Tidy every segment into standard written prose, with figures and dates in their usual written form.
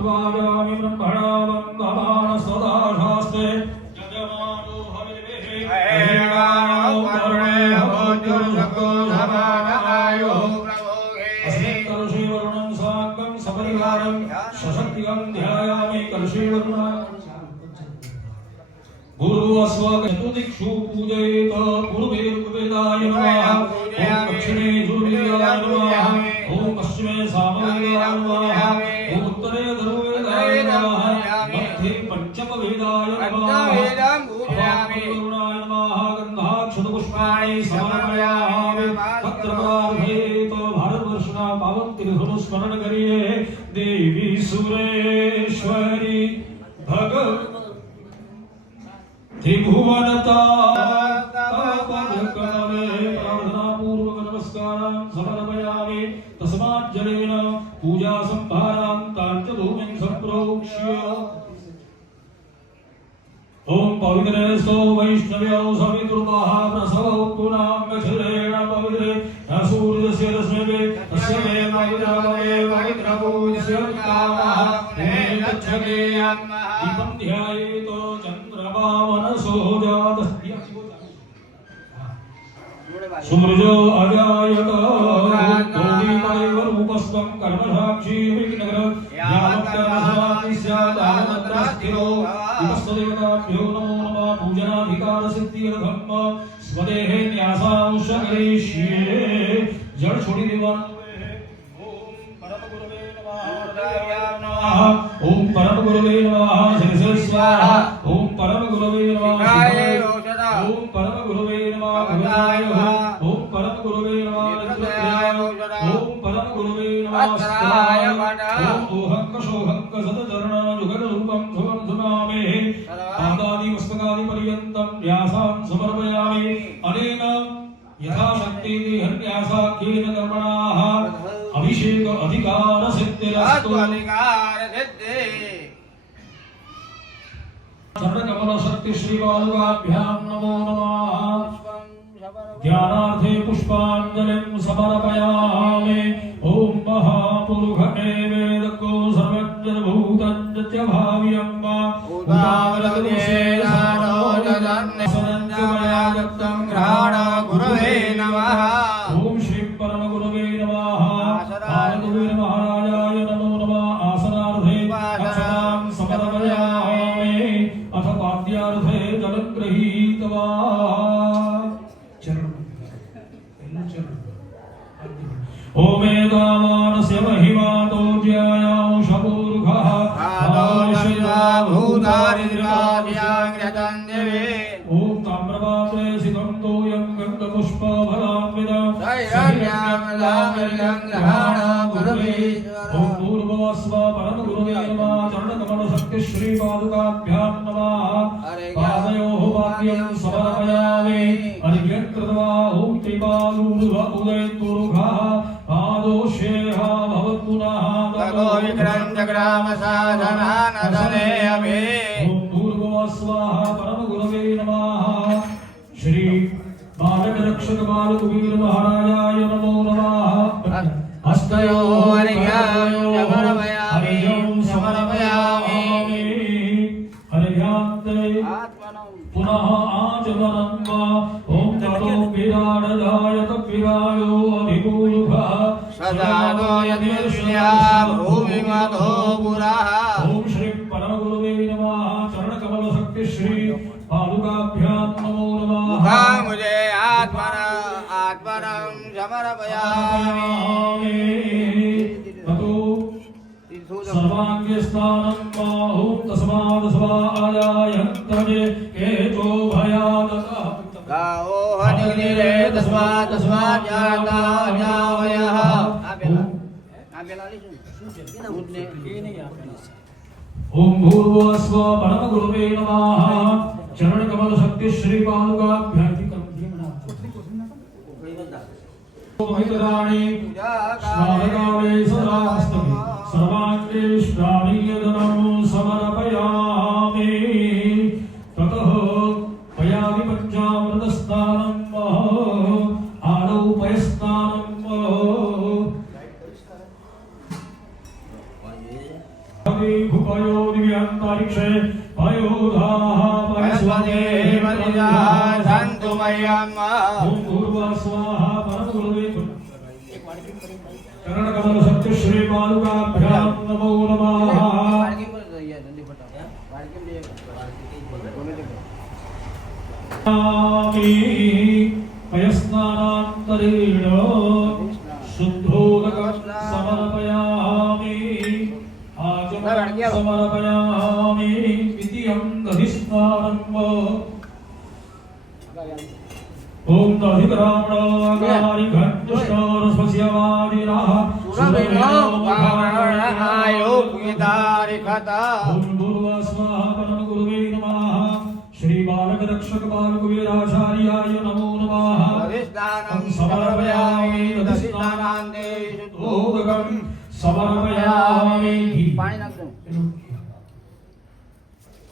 प्रवायामि ब्रह्मणा वन्दमान सदा शास्त्रे जजमानो हविर्भिः एवानो करुणे भवत्युर्षको समानायो प्रभोगे अस्मिन् वरुणं साङ्गं सपरिवारं सशक्तिं ध्यायामि कलशीवरुणं गुरुस्वगतुदिक्षु पूजयेत पूर्वेर्वेदाय नमः ॐ दक्षिणे धुर्वेदाय नमः ॐ पश्चिमे सामवेदाय नमः ॐ उत्तरे धर्मवेदाय नमः मध्ये पञ्चमवेदाय नमः अवाप्तवरुणाय नमः गन्धाक्षतपुष्पाणि समर्पयामि पत्रपदार्थेत भारतवर्षना पावन तीर्थनु स्मरण करिए देवी सुरेश्वरी भगवती त्रिभुवनता तापदकलवे प्रार्थना पूर्वक नमस्कारां समर्पयामि तस्मात् जलेन पूजा संभारां तार्चभूमिं सम्प्रोक्ष्य ओम पवित्रेस्तो वैष्णव्यो सवितुर्मः प्रसवो पुनांगच्छलेन पवित्रे सूर्यस्य रश्मिवे तस्य मे पवित्रभूयस्य कामः हे गच्छते दीपं ध्यायेतो चन्द्रमामनसो जातः सुमृजो अजायत रूपस्त्वं कर्मसाक्षी विघ्नकर यावत्कर्मसमाप्ति स्यादानतस्थिरो विपस्तदेवताभ्यो नमो नमः पूजनाधिकार सिद्धिर्धम्म स्वदेहे न्यासांश करिष्ये जड़ छोड़ी दीवान ओम परम गुरुवे नमः ओम परम गुरुवे नमः शिरसे स्वाहा ओम परम गुरुवे नमः ओम परम गुरुवे नमः ओम परम गुरुवे नमः ओम परम गुरुवे नमः ओम ओहंक शोहंक सतचरण युगल रूपं धुवं धुनामे पादादि मस्तकादि पर्यन्तं व्यासां समर्पयामि अनेन यथाशक्ति देहन्यासाख्येन कर्मणाः अभिषेक अधिकार सिद्धिरस्तु चरणकमल शक्ति श्री बालुकाभ्यां नमो नमः ध्यानार्थे पुष्पाञ्जलिं समर्पयामि ॐ महापुरुष वेदको सर्वज्ञभूतं च भाव्यं वा गुरुवे नमः ॐ श्री परम गुरुवे नमः आनन्दवीर महाराजाय नमो नमः आसनार्थे अक्षतां समर्पयामि अथ पाद्यार्थे जलं गृहीत्वा ओमेदावानस्य महिमातो ज्यायां शपूर्घः आदोषिता भूतारिद्राद्याङ्ग्रतं देवे ॐ ताम्रपात्रे सितं तोयं गन्धपुष्पफलान्वितं दैरण्यामलामृतं ग्रहाणा गुरुवे ॐ पूर्वस्व परमगुरुवे नमः चरणकमलशक्ति श्रीपादुकाभ्यां नमः पादयोः पाद्यं समर्पयामि अर्घ्यं कृत्वा ॐ त्रिपादूर्ध्व उदयतुर्घः आदोषेहा भवत्पुनः ततो विक्रम जग्राम साधनानदने अभि ॐ भूर्भुवस्वाहा परमगुरवे नमः श्री बालक रक्षक बालकुबीर महाराजाय नमो नमः हस्तयोः अर्घ्यं समर्पयामि अर्घ्यान्ते पुनः आचमनं वा ॐ ततो विराडजायत विरायो अभिपूर्वः सदानो यदिर्ष्या भूमिमतो पुरः ॐ श्री परमगुरुवे नमः चरणकमल शक्ति श्री पादुकाभ्यां नमो नमः मुझे आत्मनं समर्पयामि ततो सर्वाङ्गस्थानं ॐ तस्मात् स्वाहायायन्तजे केतो भयादतः गाओ हनिरे तस्मात् जाता जावयः ओम भूर्भुवस्व परमगुरुवे नमः चरणकमल शक्ति श्री पादुकाभ्यां महितराणि स्नानकाले सदास्तमे सर्वाङ्गे श्राणीयदनं समर्पयामि ततः पयामि पञ्चामृतस्नानं आदौ पयस्नानं पृथिवी भूपयो दिव्यांतरिक्षे पयोधाः परिस्वदेवनिजा सन्तु मह्यम् ओम भूर्भुवः स्वाहा परमगुरुवे चरणकमल सत्य श्री पादुकाभ्यां नमो नमः पयस्नानान्तरेण शुद्धोदकं समर्पयामि आचमनं समर्पयामि द्वितीयं दधिस्नानम् ओम दधिब्राह्मणागारि घण्टस्वस्यवादिनः ओम भूर्भुवः स्वाहा परमगुरुवे नमः श्री बालक रक्षक बालक वीराचार्याय नमो नमः दधिस्नानं समर्पयामि दधिस्नानान्ते शुद्धोदकं समर्पयामि पाणी नाखतो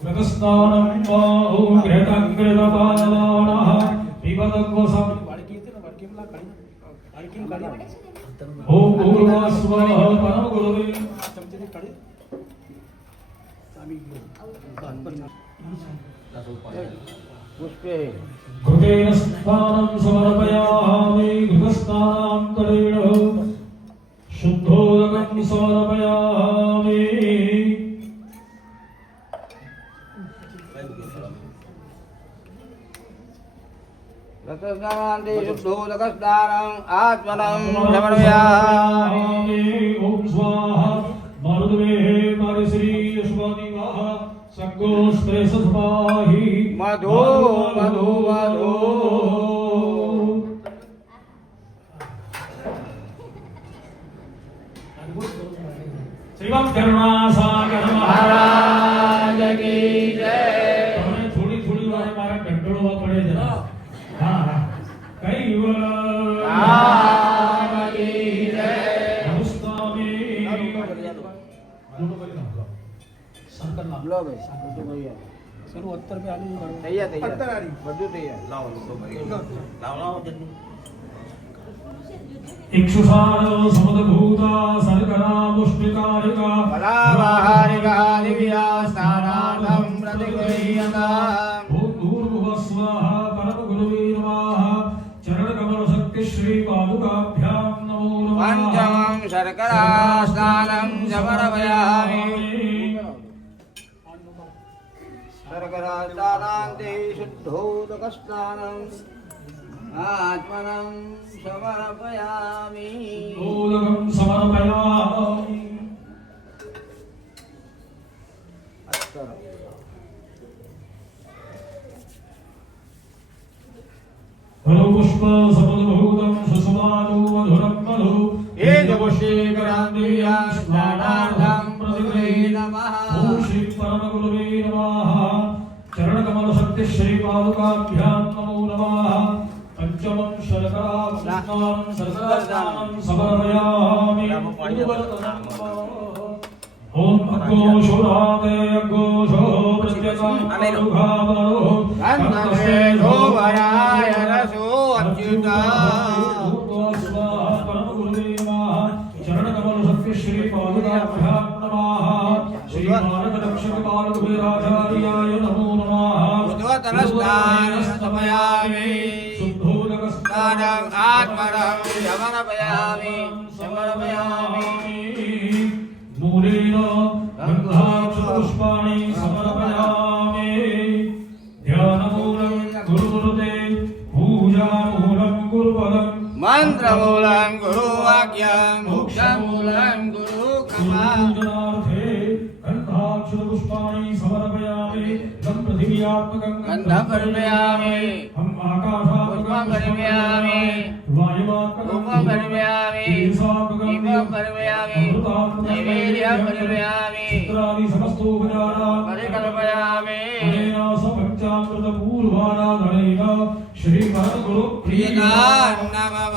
रतस्नानं वा ओम घृताङ्कृतपादानः पिबतग्वसम् ओम भूर्भुवः स्वाहा परमगुरुवे पुष्पे कृतेन स्नानं समर्पयामि घृतस्नानान्तरेण शुद्धोदकं समर्पयामि रतस्नानान्ते शुद्धोदकस्नानम् आत्मनं समर्पयामि ओम स्वाहा मरुद्वेः मारिश्री यशोदिवाः संगोस्त्रे सद्भाहि मधु मधु मधु श्रीमद् करुणासागर महाराज की जय તમને થોડી થોડી વાર મારા કંટ્રોલમાં પડે જરા હા કઈ राम की जय નમસ્કામે लो भाई शुरू 70 पे आली तैयार तैयार બધું તૈયાર લાવો લાવો इक्षुषाण समुद्भूता सर्गरा मुष्टिकारिका बलावाहारिका दिव्या स्नानार्थं प्रतिगृह्यताम् ओम भूर्भुवः स्वाहा परमगुरुवे नमः चरणकमल शक्ति श्री पादुकाभ्यां नमो नमः पञ्चमं शर्करा स्नानं समर्पयामि शर्करा स्नानान्ते शुद्धोदकस्नानम् आत्मनं समर्पयामि ओदकं समर्पयामि फलो पुष्प समुद्भूतं सुसुमादो मधुरं मधु ये जपुष्येकरान्दिव्या स्नानार्थं प्रतिगृह्य नमः ओम श्री परमगुरुवे नमः चरणकमल शक्ति श्री पादुकाभ्यां नमो नमः पंचमं शर्करा स्नानं शर्करास्नानं समर्पयामि ओम अघोषोराते अघोषो प्रत्यकं अनुघावरो गन्धवे शोभनाय रसो अच्युता परमगुरुवे नमः चरणकमल शक्ति श्री पादुकाभ्यां नमः श्री भारत रक्षक बालक वीराचार्याय नमो नमः उद्वतनस्नानं समर्पयामि शुद्धोदकस्नानं स्नानम् आत्मनं समर्पयामि मूलेन गन्धाक्षपुष्पाणि समर्पयामि ध्यानमूलं गुरुते पूजामूलं गुरुपदम् मन्त्रमूलं गुरुवाक्यं मोक्षमूलं गुरुकृपा पूजनार्थे गन्धाक्षपुष्पाणि समर्पयामि तं पृथिव्यात्मकं गन्धं समर्पयामि हम आकाशात्मकं पुष्पं समर्पयामि वायुवात्मकं धूपं समर्पयामि दीपं समर्पयामि नैवेद्यं समर्पयामि चित्रादि समस्तोपचारा परिकल्पयामि अनेन सपञ्चामृत पूर्वाराधनेन श्री परमगुरु प्रियता नमः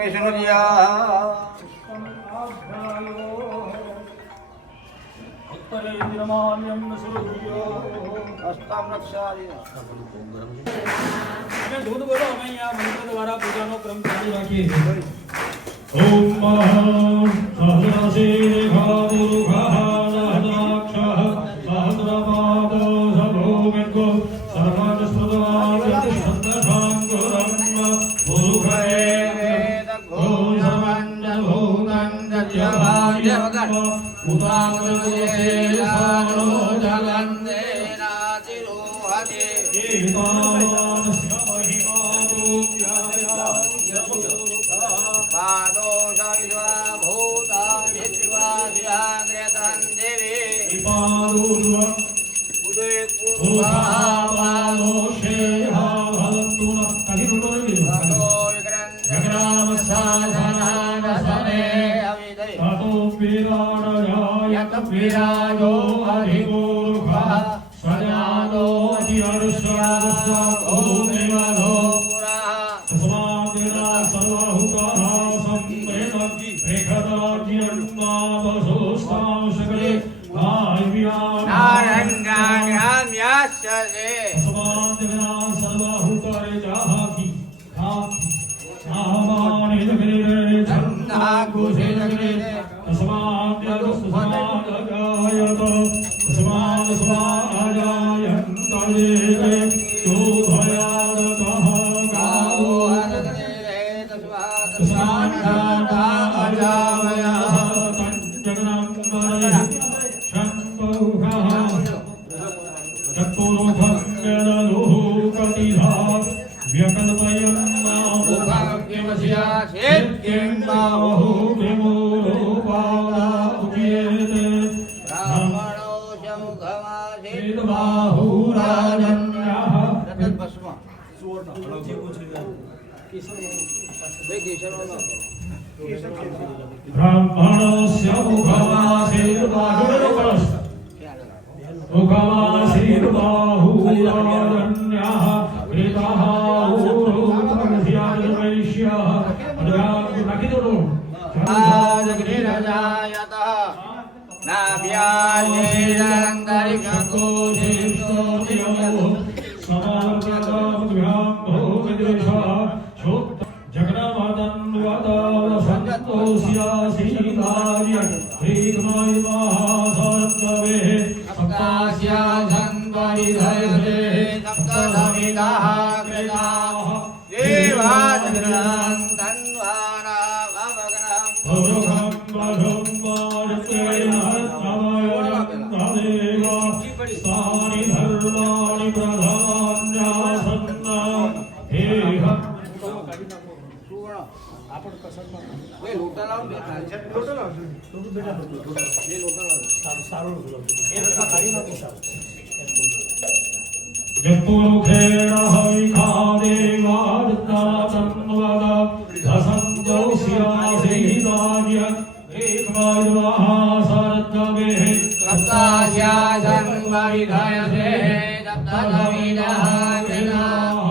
विष्णुजिया હસ્તામ રક્ષાદિન અને દૂધ બોલો અમે અહીંયા મંત્ર દ્વારા પૂજાનો ક્રમ ચાલુ રાખીએ છીએ ઓમ સહસ્રશીર્ષાદુર્ગા સહસ્રાક્ષः સહસ્રપાદો સભોમિકો સર્વસ્મૃતવાચતિષ્ઠન્તશાંકરમ પુરુષે ઘોષમંડભૂતંદજવાજવગણ ઉપામૃતેશાનો જગન્દે નાતિરોહતે પાદો સવિદ્વા ભૂતાનિ ત્રિવાદ્યાગ્રતં દેવી ઉદયત પૂર્વાપાદો વિરાજો અધિપૂર્વઃ સજાતો અધિહર્ષાદો નિવાધો તસ્માદ્ના સર્વહુતઃ સંપ્રેત રેખદાજ્યન્માવસોસ્તાં સકલે નારંગાન્યામ્યાસ્ય તસ્માદ્ના સર્વહુતરેજાહી ખાખી આમાનિ દગરે છન્ના કુશે દગરે ब्राह्मणस्य मुखमासीर्बाहुराजन्यः कृतः ऊरुपरस्याद्वैष्यः आजग्निरजायतः नाभ्यायेरन्तरिक्षकोशेष्टोऽधियो समार्गताभ्यां भूमिदृशः जगन्नाथन्वतसन्तोष्यासीतार्य श्रीमयमहासत्त्वे सप्तास्यासन्परिधयते सप्तधमितः कृताः देवाजग्रहं तन्वानाभवग्नम् पुरुषं वधुं वाजपेन नवयोनन्देव स्थानि धर्माणि प्रधान्यासन्ना हेह जपुरुखेण हविखादेवादत्ताचन्वद धसन्तोष्यासीतार्य एकमायमहासरद्गवे सप्तास्यासन्वरिधयते सप्तधमिनः कृताः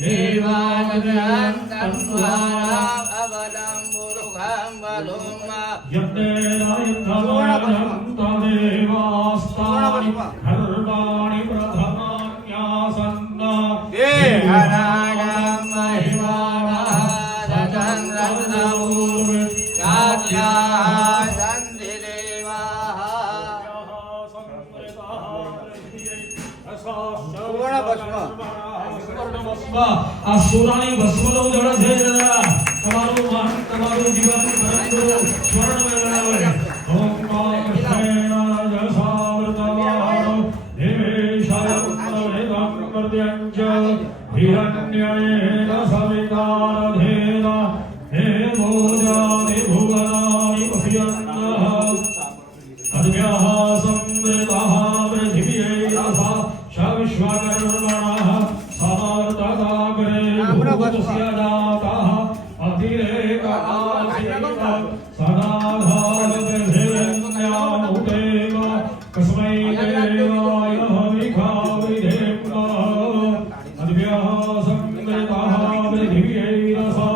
देवाजग्रहं तन्वानाभवनं पुरुषं वधूम यत्तेनायुद्धमानं तदेवास्तानि धर्माणि प्रथमान्यासन्ना देहरागं महिमानः सचन्द्रपूर्वे कात्याः सन्ति देवाः सुवर्णभस्म भस्मનો જળ છે જરા તમારું મન તમારું જીવન પરંતુ સ્વર્ણમય બનાવે ઓમ કૃષ્ણેન રજસાવૃતવારો દેવેશાય પુત્રવેદં વર્ધ્યંચ હિરણ્યયેન સવિતારધેન હે ભોજાનિ ભુવનાનિ પશ્યન્નઃ અદ્ભ્યઃ સંવૃતઃ પૃથિવ્યૈરસા વિશ્વકર્મણઃ समर्तदाग्रे भूतस्य दातः अतिरेककाशीत सदाधारतिर्हिरण्यामुदेव कस्मै देवाय हविखाविधेम अद्भ्यः संवृतः पृथिव्यैरसः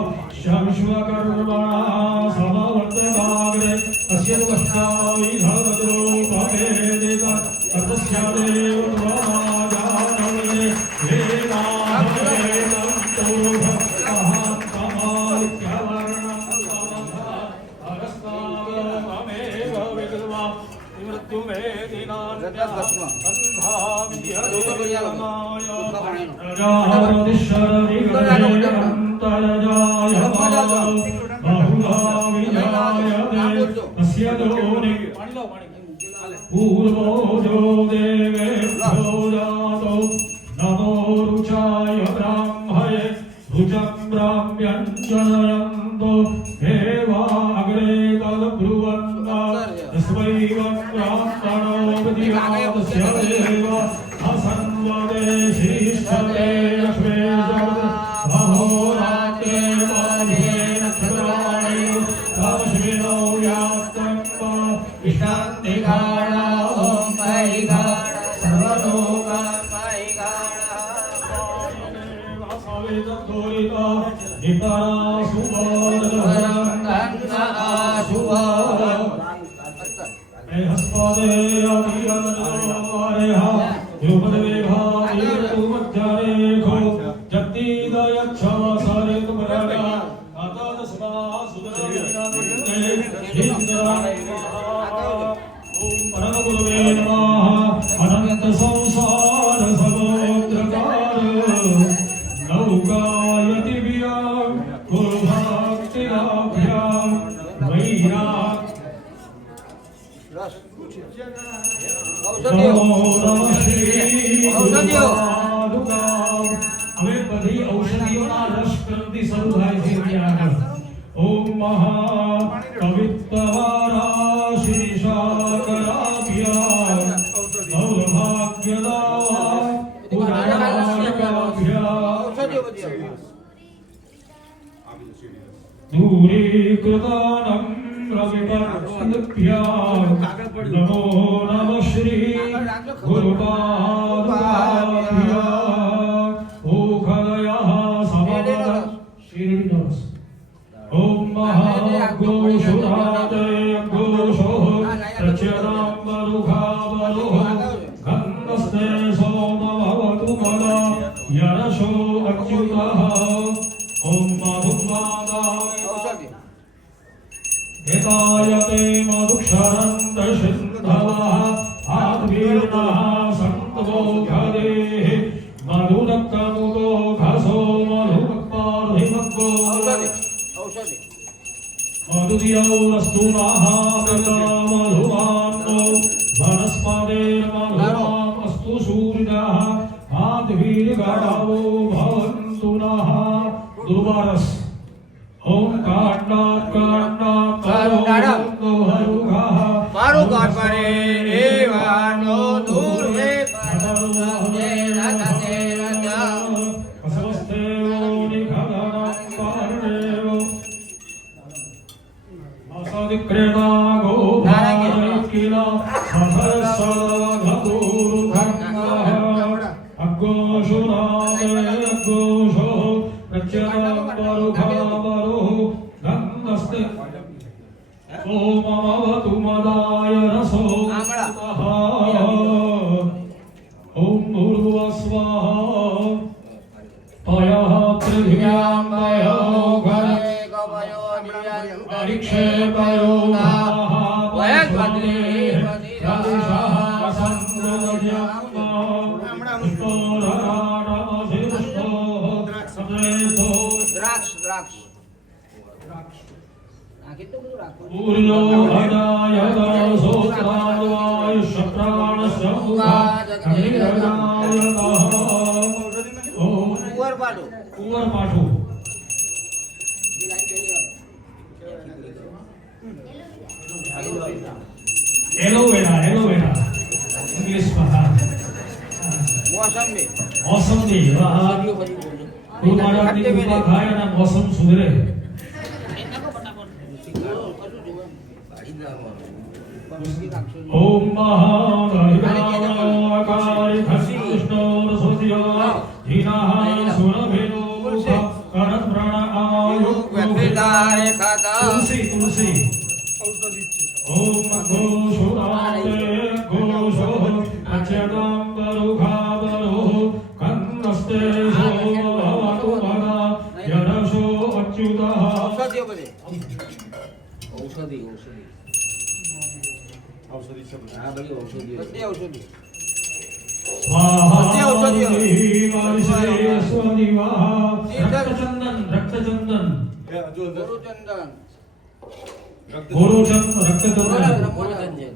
विश्वकर्मणः समवर्तदाग्रे अस्य वष्टाविधरूपमेदित तस्य देवराजा पूर्वो जो देवेभ्यो जातो नमो रुचाय ब्राह्मणे रुचं ब्राह्म्यञ्जनयन्तो देवाग्रे तद्ब्रुवन्त स्वैवं ब्राह्मणो विधिवादस्य देव असन्वदे श्रीष्ठते यक्ष्वेशं महोरात्रे माधे नक्षत्राणि तमश्विनो यात्रं इष्टान्तिकाणा ॐ वैगाण सर्वलोका अनंत संसार समुद्रकार नौकायति विराम कुर्भक्तिराभ्याम वैराग હવે બધી ઔષધિઓના રસ ક્રાંતિ શરૂ થાય છે ત્યાં ઓમ મહા પવિત્રવારા શીર્ષાકરાભ્યા સૌભાગ્યદાવા दूरीकृतानं रविपर्वतभ्यां नमो नमः श्री गुरुपादुकाभ्याम् ओखलयः समवद श्रीनिवास ओम महाघोषुराजय घोषो प्रचराम्बरुखावरो गन्धस्ते सोमभवतु मदा यरशो अच्युतः ओम एतायते मधुक्षरन्त सिन्धवः आद्वीर्णः सन्तवो घदेः मधुदक्कमुदो घसो मधुमक्पार्धिमग्गो मधुदियौरस्तुनः पिता मधुमान्नो वनस्पतेर्मधुमाम् अस्तु सूर्यः आद्वीर्गणवो भवन्तु नः दुर्वारस् ओम कांडात कांडात मारो काट परे एवानो दूर हे परमते रते रता असवस्थेवो निखदनं पारणेवो आसादिक्रेता गो भारकिला सहस्रवधूरु खण्डः अग्गोषुरामे अग्गोषो प्रचरम्बरुखावरो गन्धस्ते ओमवतु मदाय रसो ओम भूर्भुवस्वः पयः पृथिव्यां वयो घरे गवयो परिक्षेपयो नः वयस्पति द्राक्ष કેટલું બધું રાખો પૂર્ણો હદાય દાસોત્રાદવાય શપ્રાણસ્ય અગ્નિરદાય કુંવર પાડો કુંવર પાઠું એલોવેરા ઇંગ્લિશમાં મોસંબી મોસંબી વાહ ગુરુમારાની કૃપા થાય અને મોસમ સુધરે ओम महागणाकाय कृष्णोरसोदिया धीनाः सुरभिनो करप्राणायो व्यथिदाय खाता तुलसी ओम घोषुराते घोषो अच्युताम्बरुखावरो कन्नस्ते सोमभवतु मदा यदशो अच्युतः औषधियो बजे औषधि हाँ बड़ी औषधि स्वाहा રક્તચંદન રક્તચંદન ગુરુચંદન ગુરુચંદ રક્તચંદન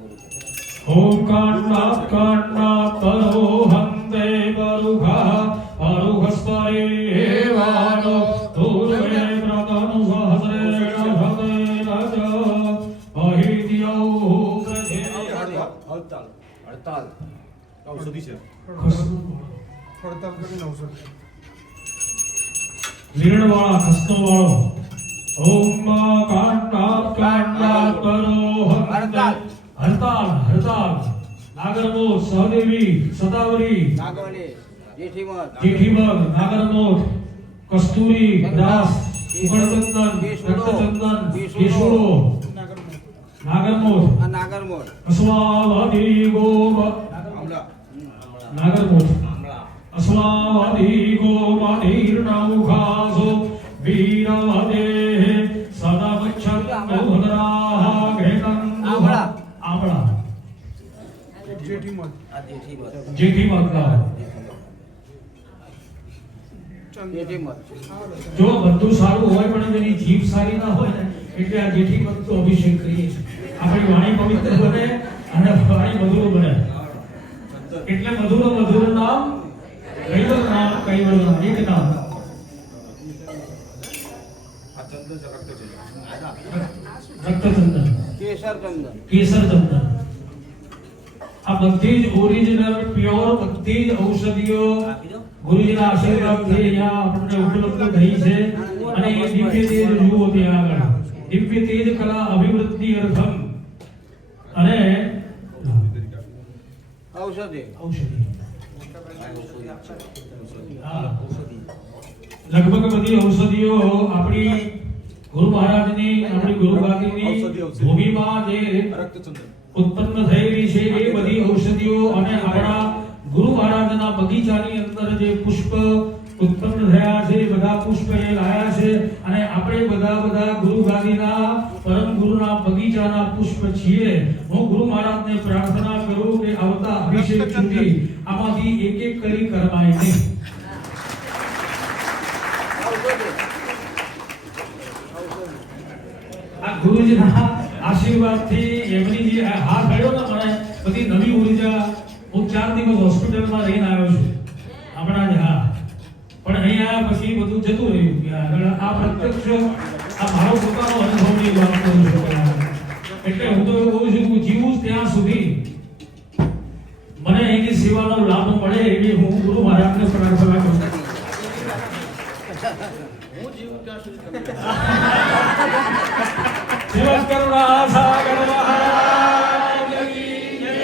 ઓમ કાંડા પરો હંતે બરુઘા અરુઘસ્પરે એવાનો પૂર્વે પ્રતનુ સહસ્રે ભગે રજ અહિત્યો પ્રજે હડતાલ ઔષધિ છે હડતાલ કરીને ઔષધિ લીરણવાળા ખસનો વાળો ઓમ કાંડા પરો હંતે હરતાલ હરતાલ નાગરમોથ સહદેવી સદાવરી નાગવલી જેઠીમત જેઠીમગ નાગરમોથ કસ્તુરી દાસ ઉગડચંદન રક્તચંદન કેશુરો નાગરમોથ આ નાગરમોર અસ્વાવાદી ગોમ નાગરમોથ અસ્વાવાદી ગોમાધીર્નૌઘાસો વીરવદે સદા વચ્છન્નો ભદ્રાહ ઘેટં આમળા આમળા જેઠીમલ આ જેઠીમત જેઠીમગ જેઠીમત જો બધું સારું હોય પણ એની જીભ સારી ના હોય ને એટલે આ જેઠીમગ તો અભિષેક કરીએ છીએ આપણી વાણી પવિત્ર બને અને વાણી મધુર બને એટલે મધુર નામ કૈવલ નામ એક નામ રક્તચંદન કેસર ચંદન કેસર ચંદન આ બધી જ ઓરિજિનલ પ્યોર બધી જ ઔષધિઓ ગુરુજીના આશીર્વાદથી અહીંયા આપણને ઉપલબ્ધ થઈ છે અને એ દિવ્ય તેજ જુઓ ત્યાં આગળ દિવ્ય તેજ કલા અભિવૃદ્ધિ અર્થમ અને ઔષધિ ઔષધિ હા લગભગ બધી ઔષધિઓ આપણી ગુરુ મહારાજની આપણી ગુરુ ગાદીની ભૂમિમાં જે રક્તચંદન ઉત્પન્ન થયેલી છે એ બધી ઔષધિઓ અને આપણા ગુરુ મહારાજના બગીચાની અંદર જે પુષ્પ ઉત્પન્ન થયા છે એ બધા પુષ્પ એ લાયા છે અને આપણે બધા ગુરુ ગાદીના પરમ ગુરુના બગીચાના પુષ્પ છીએ હું ગુરુ મહારાજને પ્રાર્થના કરું કે આવતા અભિષેક સુધી આમાંથી એક કરી કરવાય નહીં આ ગુરુજીના આશીર્વાદથી એમની જે હાથ મળ્યો ને મને બધી નવી ઉર્જા હું 4 દિવસ હોસ્પિટલમાં રહીને આવ્યો છું હમણાં જ હા પણ અહીંયા પછી બધું જતું રહ્યું કે આગળ આ પ્રત્યક્ષ આ મારો પોતાનો અનુભવની વાત કરું છું એટલે હું તો એવું કહું છું કે જીવું ત્યાં સુધી મને એની સેવાનો લાભ મળે એવી હું ગુરુ મહારાજને પ્રાર્થના કરું હું જીવું ત્યાં સુધી શિવ કરુણા સાગર મહારાજ કી જય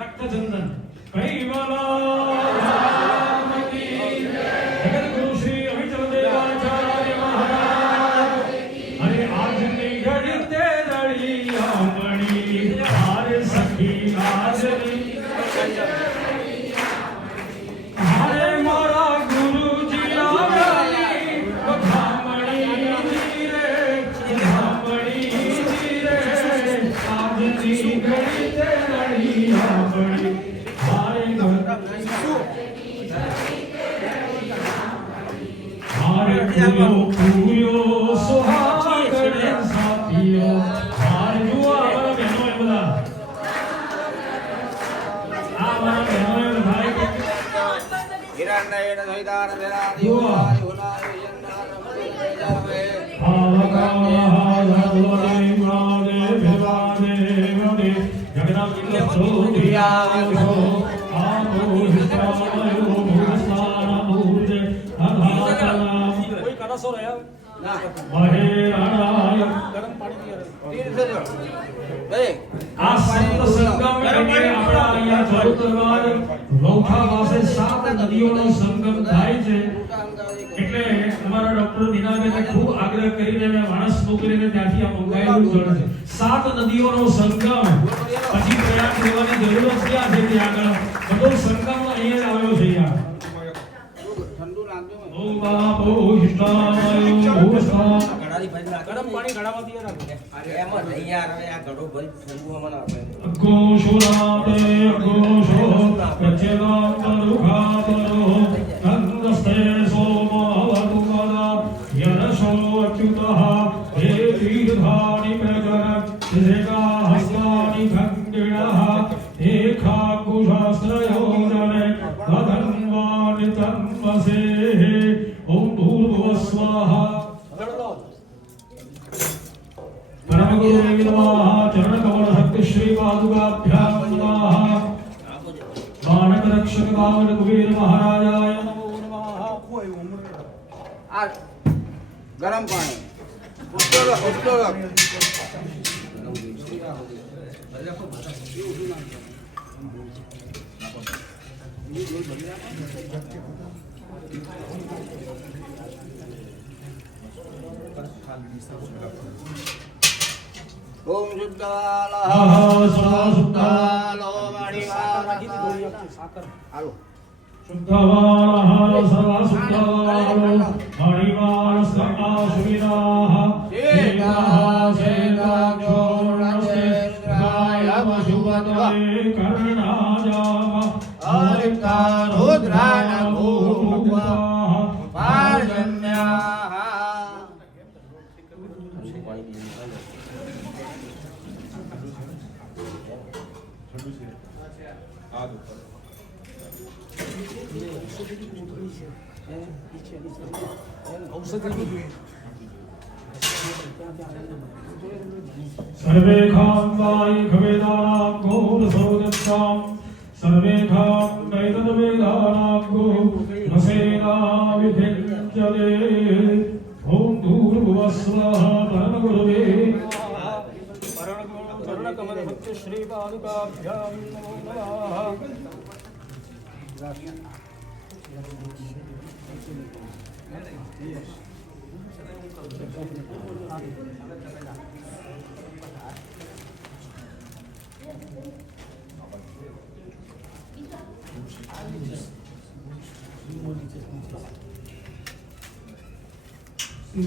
રક્તચંદન કૈવલ ધામ કી જય જગત ગુરુ શ્રી અવિચલ દેવાચાર્ય મહારાજ અરે આજની ઘડી તે રળી આપણી હારે સખી આજની હારે મારા ગુરુજી લાવણી વખામણી રે પૂર્યો સુહાગણ સાથીઓ હાર જુઓ અમારા બહેનો એ બધા આ અમારા બહેનો એ બધા હિરણ્યયન સહિતાન દેરા જુઓ આ સંત સંગમ એટલે આપણા અહીંયા ચરોતરવાર વૌઠા પાસે 7 નદીઓનો સંગમ થાય છે એટલે અમારા ડોક્ટર નીનાબેને ખૂબ આગ્રહ કરીને મેં માણસ મોકલીને ત્યાંથી આ મંગાયેલું જળ છે 7 નદીઓનો સંગમ પછી પ્રયાગ લેવાની જરૂરત ક્યાં છે ત્યાં આગળ બધો સંગમ અહીંયા આવ્યો છે યાર ઠંડુ લાગજો ઓમ બાપો હિષ્ટાય ભૂષ્ટા ગરમ પાણી ઘડામાં તૈયાર રાખો. એમાં નહીં યાર, હવે આ ઘડો ભરી ઠંડુ હમણાં આપે. ઘોષુરાતે ઘોષો પ્રચેદાં તરુખાતરો કંદસ્તે સોમવતુમદા યરશો અચ્યુતઃ હે તીર્ધાનિ પ્રગર ત્રિકા હસ્તાનિ ખંડિણઃ એકાકુશાસ્ત્રયોજને ભગન્વાનિ તન્વસે ઓમ ભૂર્ભુવઃ સ્વાહા परम गुरु नमः चरण कमल शक्ति श्री पादुकाभ्याम नमः मानक रक्षक पावन कुबेर महाराजाय नमो नमः આ ગરમ પાણી ઉત્તર ઓમ શુદ્ધાલા શુદ્ધાલો હાલો शुद्धवानः सर्वशुद्धवानो मणिवाणस्कमाशुविनाः सेनाक्षोणस्ते गायवशुभद्रे कर्णाजाम रुद्रानभूवाः पार्जन्याः सर्वे खान्वायि खवेदानां घोरसौदत्तां सर्वे खान्वैतद्वेदानां घोरसेना विभिञ्जते ॐ भूर्भुवः स्वः परमगुरुवे चरणकमलभक्ति श्रीपादुकाभ्यां नमो नमः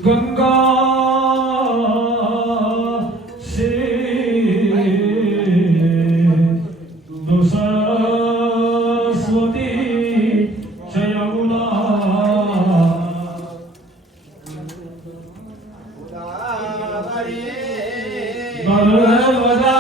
गंगा से सरस्वती जयमुना नर्मदा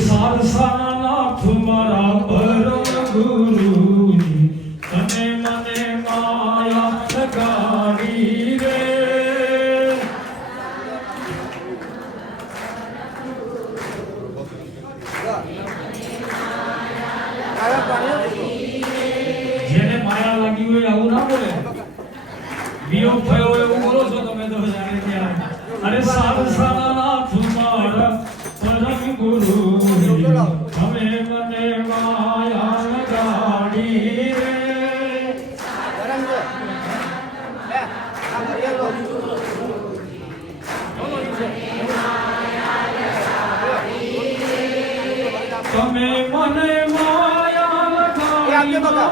सारसानाथ मारा परम गुरु तने मने माया लगानी रे વિયોગ થયો એવું બોલો છો તમે તો જાણે ત્યાં. અરે સારસાનાથ મારા પરમ ગુરુ તમે મને માયા લગાડી રે. ગરમ છે. લે, આ ઘડિયાળ લો. તમે મને માયા એ આપજો બકા.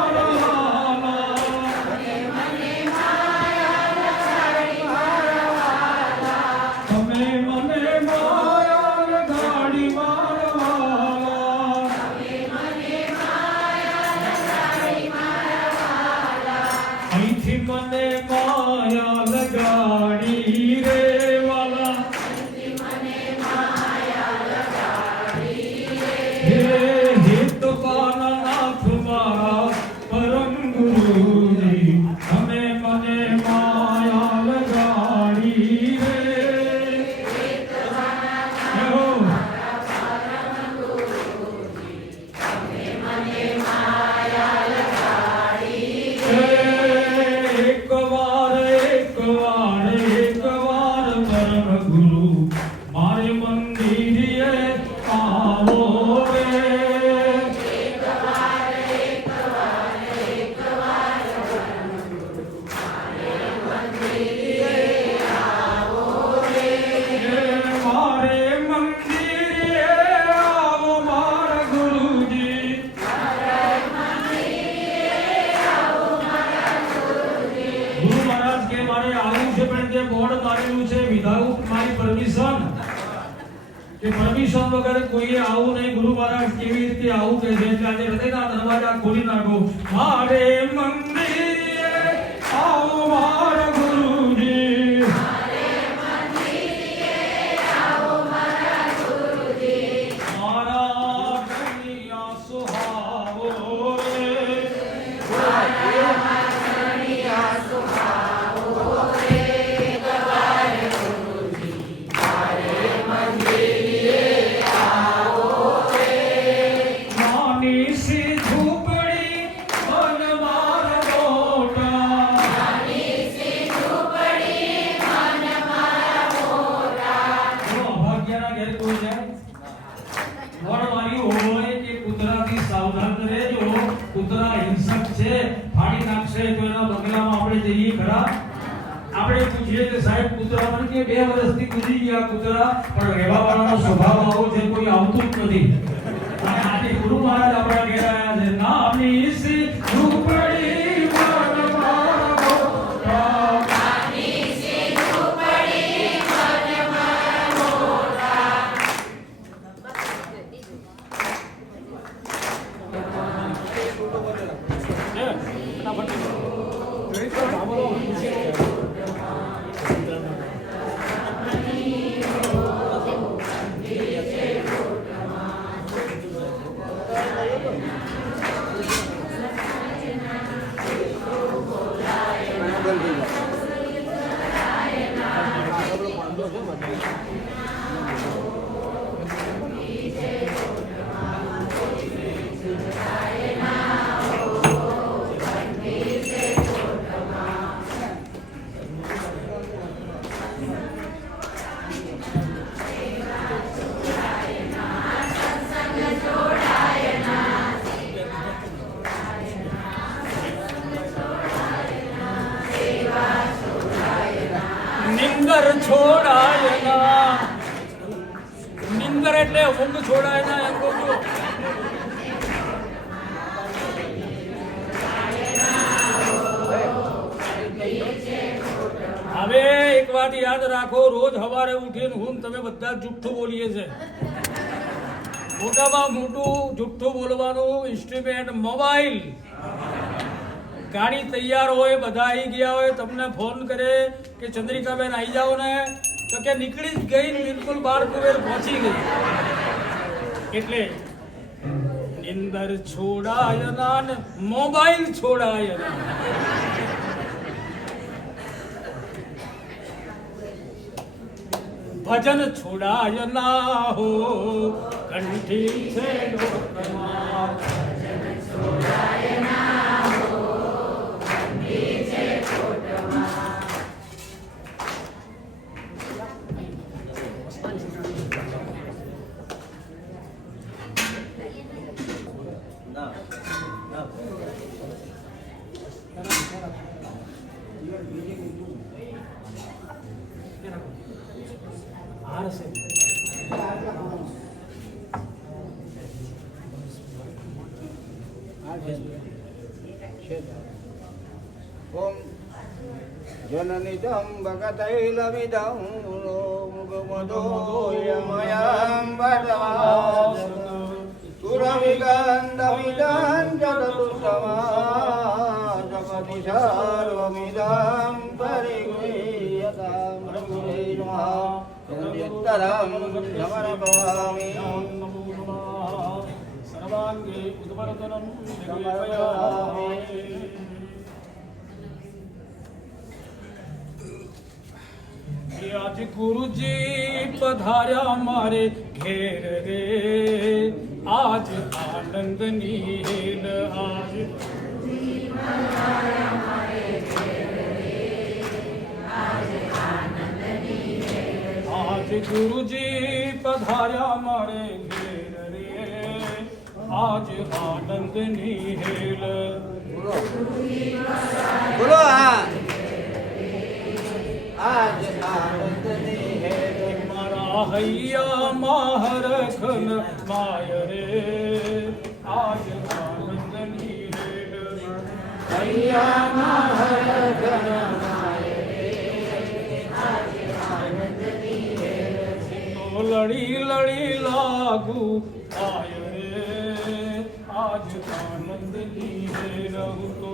તમે મને માયા લગાડી મારવાલા. અહીંથી મને માયા લગાડી રે વાલા. હે હિત પાલનાથ મારા પરમ ગુરુજી તમે મને માયા લગાડી રે. હો. એક વાર પરમ ગુરુ મારે મંદિરે આવો રે. મારે મંદિરે આવો મારા ગુરુજી. ગુરુ મહારાજ કે મારે આવું છે પણ જે બોર્ડ મારેલું છે વિધાઉટ મારી પરમિશન કે પરમિશન વગર કોઈએ આવું નહીં. ગુરુ મહારાજ કેવી રીતે આવું કહે છે એટલે આજે હૃદયના દરવાજા ખોલી નાખો. મારે મંદિરે આવો મારા ગુરુજી. મારા કન્યા સુહાવો રે. નાની સી ઝૂંપડી મન મારા મોટા. જો અભાગ્યના ઘેર કોઈ જાય વડ માર્યું હોય કે કૂતરાથી સાવધાન રહેજો. કૂતરા હિંસક છે, ફાડી નાખશે તો એના બંગલામાં આપણે જઈએ ખરા? આપણે પૂછીએ કે સાહેબ કૂતરા મને કે 2 વર્ષથી ગુજરી ગયા કૂતરા પણ રહેવા વાળાનો સ્વભાવ આવો છે કોઈ આવતું જ નથી. અને આજે ગુરુ મહારાજ આપણા ઘેર આવ્યા છે. નાની સી ઝૂંપડી મન મારા મોટા. નિંદર છોડાય ના. નિંદર એટલે ઊંઘ છોડાય ના એમ કહું છું. હવે એક વાત યાદ રાખો, રોજ સવારે ઉઠીને હું તમે બધા જુઠ્ઠું બોલીએ છે. મોટામાં મોટું જુઠ્ઠું બોલવાનું ઇન્સ્ટ્રુમેન્ટ મોબાઈલ. ગાડી તૈયાર હોય, બધા આવી ગયા હોય, તમને ફોન કરે કે ચંદ્રિકાબેન આવી જાઓ ને તો કે નીકળી જ ગઈ ને બિલકુલ 12 કુવેર પહોંચી ગઈ. એટલે નિંદર છોડાય ના ને મોબાઈલ છોડાય ના. ભજન છોડાય ના હો કંઠી છે લોકમાં. ઓમ જનનિતં ભગતૈલવિદં મુગમદો યમયં વદવા સુરવિગંધમિદં જગતુત્તમા જગતિ સર્વમિદં પરિગૃહ્યતાં ગુરે નમઃ નિત્તરં સમર્પયામિ सर्वांगे उद्वर्तनं आज गुरुजी पधार्या मारे घेर रे आज आनंद नील आज आज गुरुजी पधार्या मारे घेर रे आज आनंद नील બોલો હા આજ આનંદની હે मारा हैया महारखन माय रे आज आनंद नील હૈયા હરખન तो लड़ी लड़ी लागू आय रे आज आनंद नील तो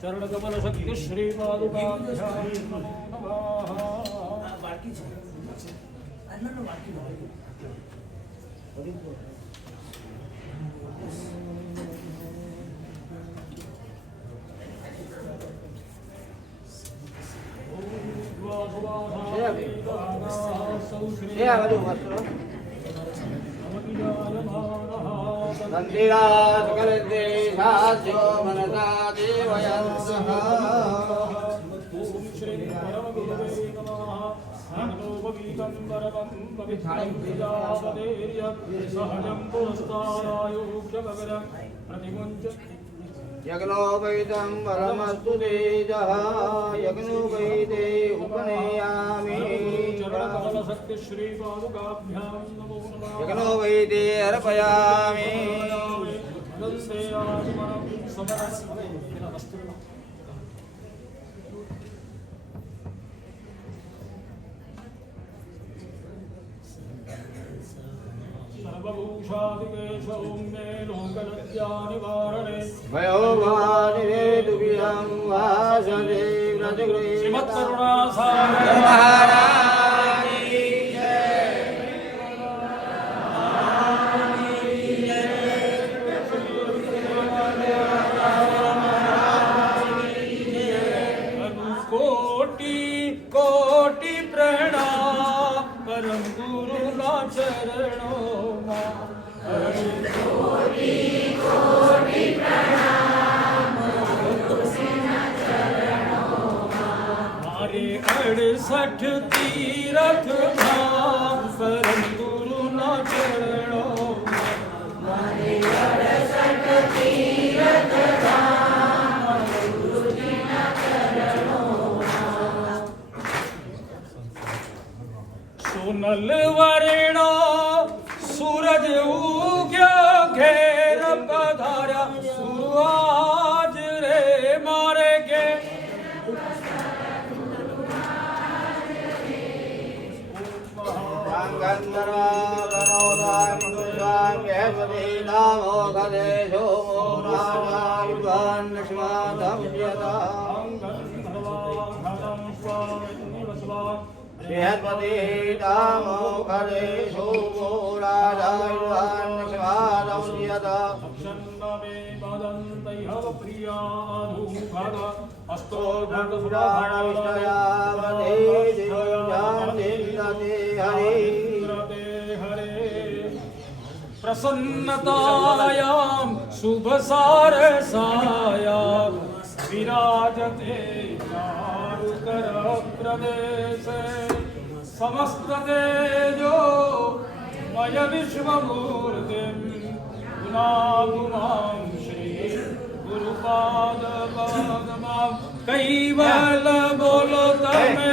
चरण कमल शक्ति श्री છે આ બધું વસ્ત્રો મંદિરાત કરતે સાધ્યો મનસા દેવયંસઃ યજ્ઞો વૈદં પરમસ્તુ તેજઃ યજ્ઞો વૈદે ઉપનયામિ शक्ति श्री पादुकाभ्याम नमो नमः યજ્ઞો વૈદે અર્પયામિ से आज समरस सर्वभूषादिकेशौम्ये लोकनद्यानिवारणे वयोवानिरे दुर्भियं वासदे व्रजगृहे श्रीमत्करुणासागर महारानी कोटि कोटि प्रणाम परम गुरु ना चरणों मारे 68 तीरथ धाम परम गुरु ना चरणों सोनल वर्णो सूरज उग्या घेर पधारा सुआज रे मारे गे गंधर्वाय मनुष्याय बृहस्पति नामो गदे सोमो राजाय लक्ष्माधं यदा बृहस्पति नामो गदे सोमो राजाय लक्ष्माधं यदा अस्तो प्रसन्नतायां शुभ सारसायां विराजते चारुकर प्रदेशे समस्त तेजो मय विश्वमूर्तिं નાગુમામ શ્રી ગુરુપાદ પદ્મમ કૈવલ બોલો તમે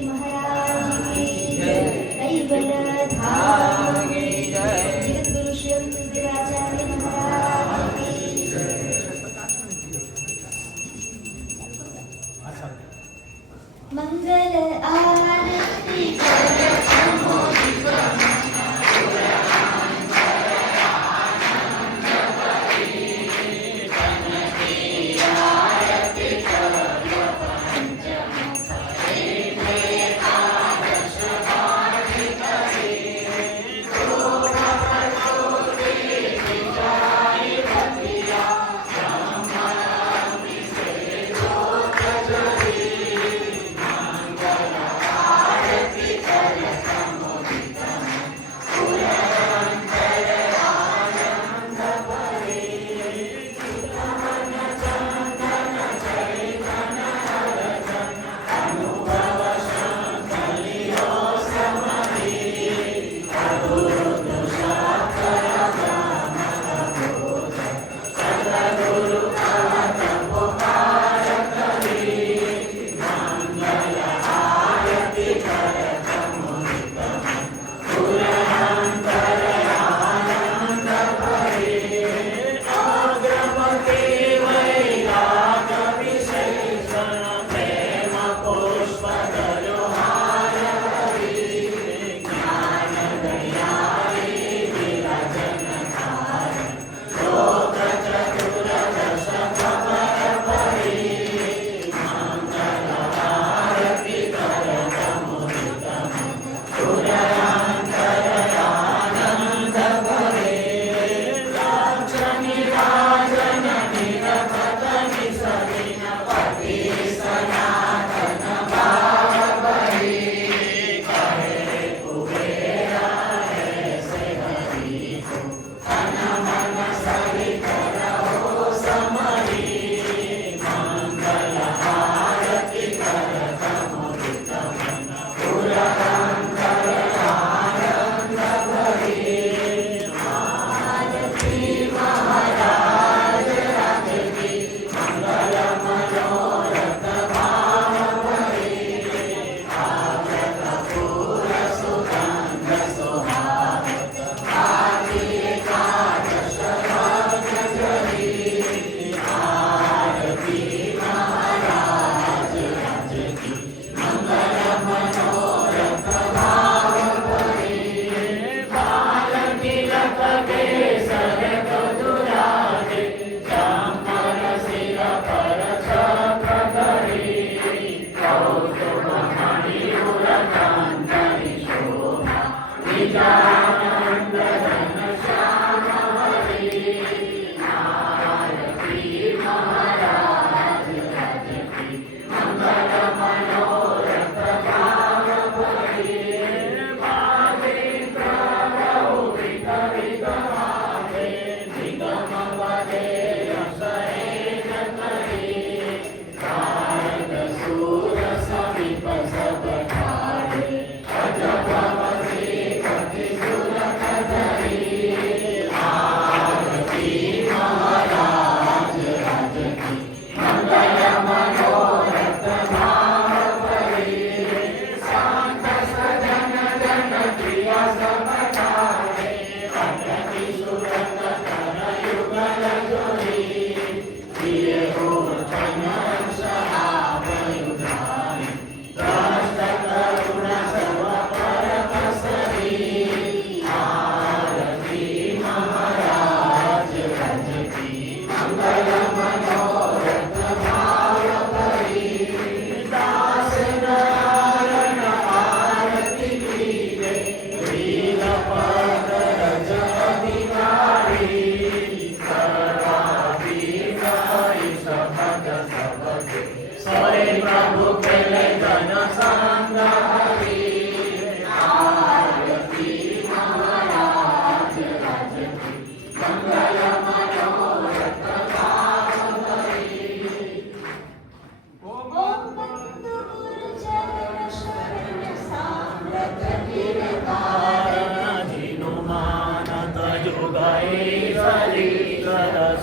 महाराज की जय धाम की जय जगद्गुरु श्री देवाचार्य महाराज की मंगल आरती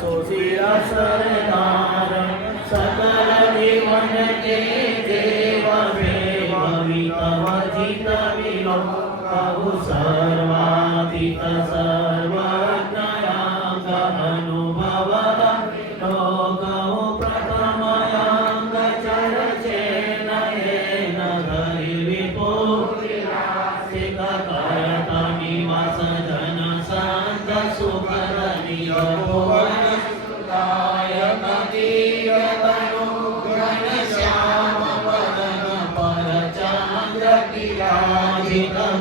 सुशील सरदार सकल जीवन के देव भवित विलो कहु सर्वातीत सर्वज्ञांग अनुभव लोकहु प्रथमयांग चरचे नयन धरि विपो करता निवास जन शांत सुखद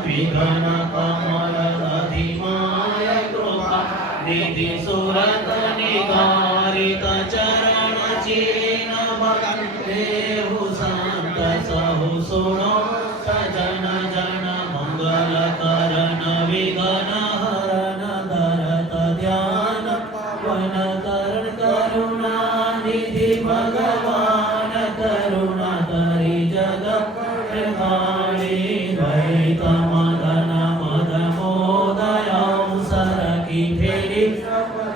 विघन कमल अधिमाय कृपा निधि सुरत निगारित चरण चिन्ह देहु संत सहु सुनो सजन जन मंगल करण विघन हरण धरत ध्यान वन करण करुणा निधि भगवान करुणा करि जग काली द्वैत मदन मद मोदयं सरकी फेरी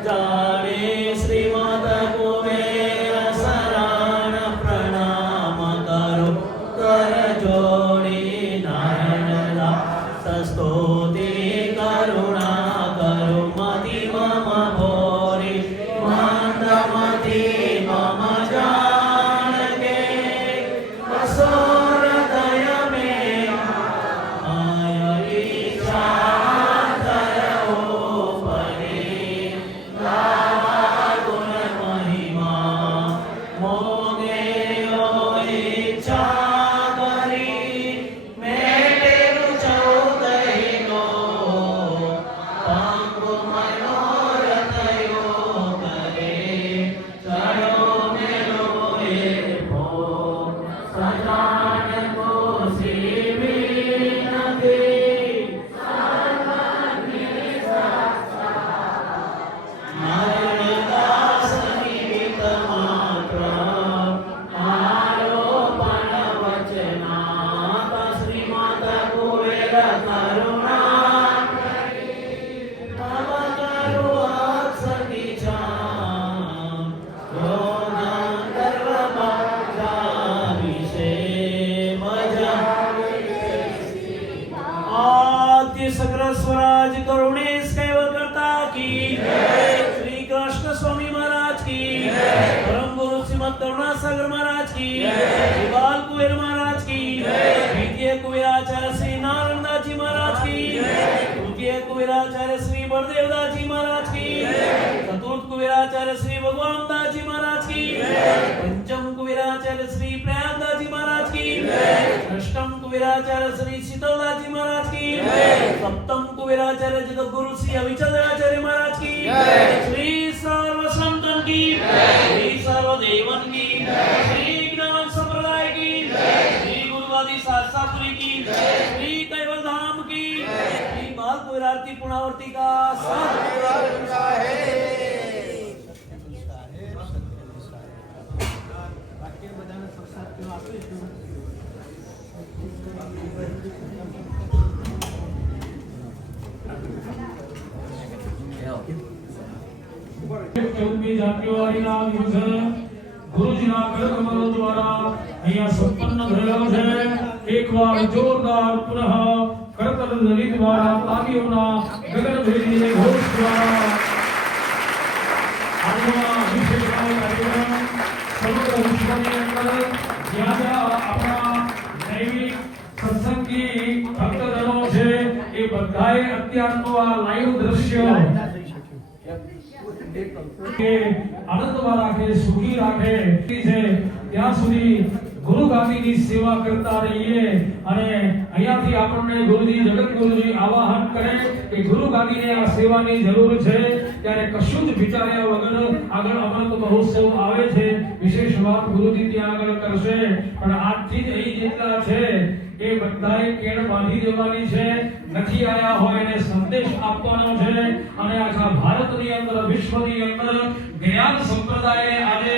जाले श्रीमद कुबेर शरण प्रणाम करो कर जोड़ी नारायण दास स्तुति करुणा करो मति मम भोरि मंदमति मम जानके असुर दय में आयि चातर उपरि गावा गुण महिमा मोगे इच्छा करी मेटे चौदहि नो पांगु मनोरथ यो करे चढ़ो मेलो भो सजान को सीवी नदी नारायणदास निमित्त मात्र आरोपण वचनात श्रीमद कुबेर करुणा तव करु सखीचा आद्य सकल स्वराज करुणेश केवल करता की श्री कृष्ण स्वामी महाराज की परम गुरु श्रीमद करुणा सागर महाराज की बाल कुबेर महाराज की द्वितीय कुबेराचार्य श्री नारायण दास जी महाराज की तृतीय कुबेराचार्य श्री बलदेवदास जी महाराज की चतुर्थ कुबेराचार्य श्री भगवान दास जी महाराज की पंचम कुबेराचार्य श्री प्रयागदास जी महाराज की अष्टम कुबेराचार्य श्री शीतलदास जी महाराज की सप्तम कुबेराचार्य जगत गुरु श्री अविचंद्राचार्य महाराज की श्री सर्व संतन की श्री सर्व देवन की श्री ज्ञान संप्रदाय की श्री गुरुवादी शास्त्रापुरी की श्री कैवल धाम की श्री बाल कुबेरारती पुणावर्ती का साथ ચૌદમી જાતિઓ વાળીના યુદ્ધ ગુરુજીના કરકમલો દ્વારા અહીંયા સંપન્ન થયો છે. એકવાર જોરદાર પુનઃ કરતલ ધરી દ્વારા તાલીઓના ગગનભેદી ઘોષ દ્વારા આજના વિશેષ કાર્યક્રમ સમગ્ર વિશ્વની અંદર જ્યાં જ્યાં આપણા દૈવિક સત્સંગી ભક્તજનો છે એ બધાએ અત્યારનું આ લાઈવ દ્રશ્ય કે આનંદમાં રાખે, સુખી રાખે છે. ત્યાં સુધી ગુરુ ગાદીની સેવા કરતા રહીએ અને અહીંયાથી આપણને ગુરુજી જગત ગુરુજી આવાહન કરે કે ગુરુ ગાદીને આ સેવાની જરૂર છે. ત્યારે કશું જ વિચાર્યા વગર આગળ અમૃત મહોત્સવ આવે છે. વિશેષ વાત ગુરુજી ત્યાં આગળ કરશે, પણ આજથી જ અહીં જેટલા છે એ બધાએ કેળ બાંધી દેવાની છે. નથી આયા હોય એને સંદેશ આપવાનો છે અને આખા ભારતની અંદર વિશ્વની અંદર જ્ઞાન સંપ્રદાયે આજે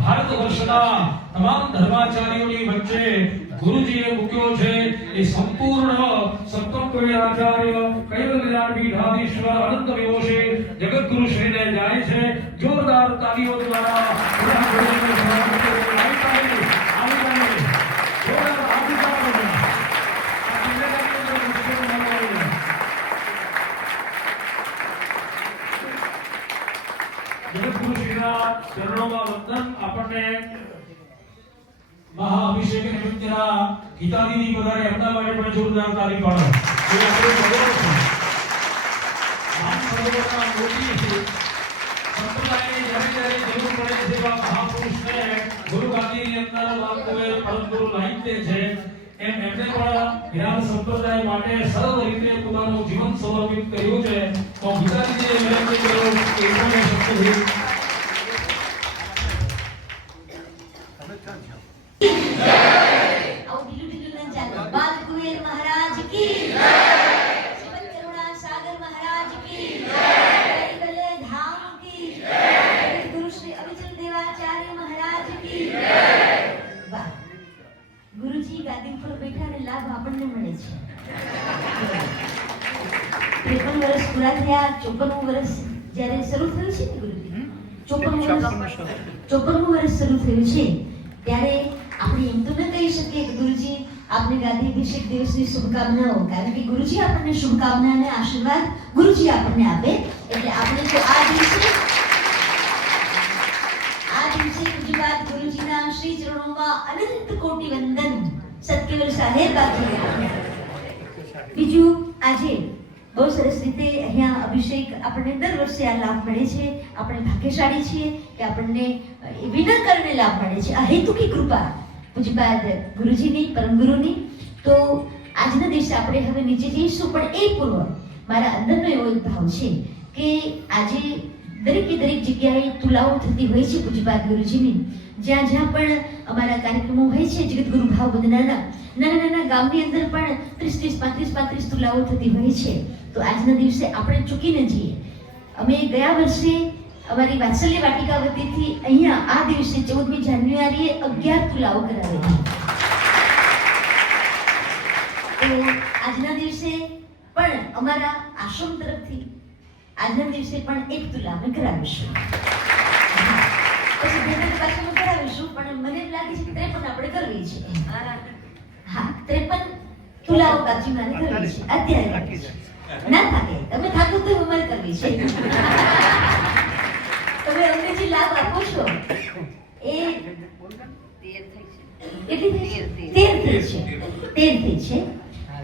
ભારત વર્ષના તમામ ધર્માચાર્યોની વચ્ચે ગુરુજીએ મૂક્યો છે એ સંપૂર્ણ સપ્તમ કવિ આચાર્ય કૈવલ્ય જ્ઞાન પીઠાધીશ્વર અનંત વિમોશે જગતગુરુ શ્રીને જાય છે જોરદાર તાળીઓ દ્વારા બધા ગુરુજીને સન્માન કરી આવી તાળી. જોરદાર આશીર્વાદ આપો. આ જિંદગીની અંદર મુશ્કેલી ન આવે. જગતગુરુ શ્રીના ચરણોમાં વંદન. આપણને મહાઅભિષેક નિમિત્તના ગીતાદીદી બધાને એમના માટે પણ જોરદાર તાળી પાડો. એ આપણે સર્વ છે. આમ સર્વના મોટી છે. સંપ્રદાયની જ્યારે જરૂર પડે છે એવા મહાપુરુષને ગુરુ ગાદીની અંદર બાપુએ પરમ ગુરુ લાઈતે છે એમ એમને પણ જ્ઞાન સંપ્રદાય માટે સર્વ રીતે પોતાનું જીવન સમર્પિત કર્યું છે. તો ગીતાદીદીએ વિનંતી કર્યો કે એમને શબ્દ આવું ઢીલું ઢીલું ન ચાલે. બાલ કુબેર મહારાજ કી જય. શ્રીમદ કરુણા સાગર મહારાજ કી જય. કૈવલ્ય ધામ કી જય. ગુરુ શ્રી અવિચલ દેવાચાર્ય મહારાજ કી જય. વાહ, ગુરુજી ગાદી પર બેઠા ને લાભ આપણને મળે છે. 53 વર્ષ પૂરા થયા. 54 વર્ષ જ્યારે શરૂ થયું છે ને ગુરુજી, 54 વર્ષ શરૂ થયું છે ત્યારે આપણે એમ તો ન કહી શકીએ કે ગુરુજી આપને ગાદી અભિષેક દિવસની શુભકામનાઓ, કારણ કે ગુરુજી આપણને શુભકામના અને આશીર્વાદ ગુરુજી આપણને આપે. એટલે આપણે તો આ દિવસે પૂજ્યપાદ ગુરુજીના શ્રી ચરણોમાં અનંત કોટી વંદન. સત્યવર સાહેબ બાકી. બીજું આજે બહુ સરસ રીતે અહીંયા અભિષેક આપણને દર વર્ષે આ લાભ મળે છે. આપણે ભાગ્યશાળી છીએ કે આપણને વિના કારણે લાભ મળે છે. આ હેતુકી કૃપા પૂજ્યપાદ ગુરુજીની, પરમ ગુરુની. તો આજના દિવસે આપણે હવે નીચે જઈશું, પણ એ પૂર્વ મારા અંદરનો એવો એક ભાવ છે કે આજે દરેકે દરેક જગ્યાએ તુલાઓ થતી હોય છે પૂજ્યપાદ ગુરુજીની. જ્યાં જ્યાં પણ અમારા કાર્યક્રમો હોય છે જગતગુરુ ભાવ બંધનાના, નાના નાના ગામની અંદર પણ 30 35 તુલાઓ થતી હોય છે. તો આજના દિવસે આપણે ચૂકી ન જઈએ. અમે ગયા વર્ષે અમારી વાત્સલ્ય વાટિકા વતીથી અહીંયા આ દિવસે 14મી જાન્યુઆરીએ 11 તુલાઓ કરાવેલી. તો આજના દિવસે પણ અમારા આશ્રમ તરફથી આજના દિવસે પણ 1 તુલા અમે કરાવીશું. પછી ભેગા પાછું કરાવીશું, પણ મને એમ લાગે છે કે 53 આપણે કરવી છે. હા, 53 તુલાઓ કાચી મારે કરવી છે અત્યારે. ના થાકે, તમે થાકો તો અમારે કરવી છે. તમે અમને જે લાભ આપો છો એ 13 થઈ છે.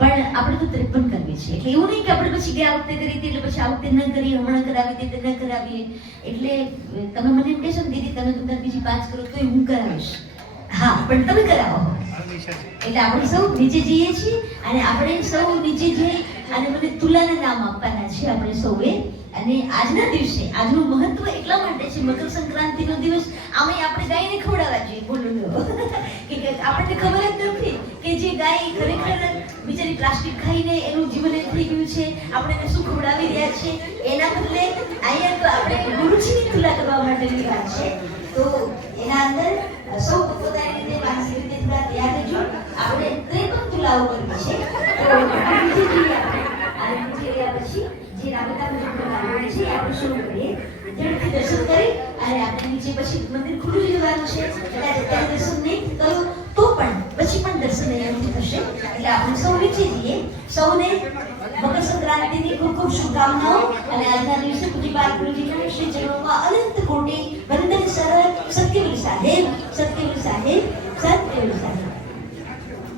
પણ આપણે તો 53 કરવી છે. એટલે એવું નહીં કે આપણે પછી ગયા વખતે કરી હતી એટલે પછી આ વખતે ન કરી, હમણાં કરાવી તે ન કરાવીએ. એટલે તમે મને એમ કહેશો ને દીદી તમે તો બીજી 5 કરો તો હું કરાવીશ. હા, પણ તમે કરાવો. એટલે આપણે સૌ નીચે જઈએ છીએ અને આપણે સૌ નીચે જઈ અને મને તુલાના નામ આપવાના છે આપણે સૌએ. અને આજના દિવસે આજનું મહત્વ એટલા માટે છે, મકર સંક્રાંતિનો દિવસ આમે આપણે ગાયને ખવડાવવા જોઈએ. બોલો કે આપણને ખબર જ નથી કે જે ગાય ખરેખર બિચારી પ્લાસ્ટિક ખાઈને એનું જીવન થઈ ગયું છે, આપણે એને શું ખવડાવી રહ્યા છે. એના બદલે અહીંયા તો આપણે ગુરુજીની તુલા કરવા માટેની વાત છે. તો એના અંદર સૌ પોતાની રીતે માનસિક રીતે થોડા તૈયાર રહેજો. આપણે 53 તુલાઓ કરવી છે. તો ગુરુજી આપણે આ પછી જે રાબેતા મુજબ કરવાનું છે આપણે શરૂ કરીએ. ઝડપથી દર્શન કરી અને આપણે નીચે પછી મંદિર ખુલ્લું જવાનું છે. કદાચ અત્યારે દર્શન નહીં કરો તો પણ પછી પણ દર્શન અહીંયાથી થશે. એટલે આપણે સૌ નીચે જઈએ. સૌને મકર સંક્રાંતિની ખૂબ ખૂબ શુભકામનાઓ. અને આજના દિવસે પૂજ્યપાદ ગુરુજીના શ્રી ચરણોમાં અનંત કોટી વંદન. સરળ સત્યવર સાહેબ, સત્યવર સાહેબ, સત્યવર સાહેબ.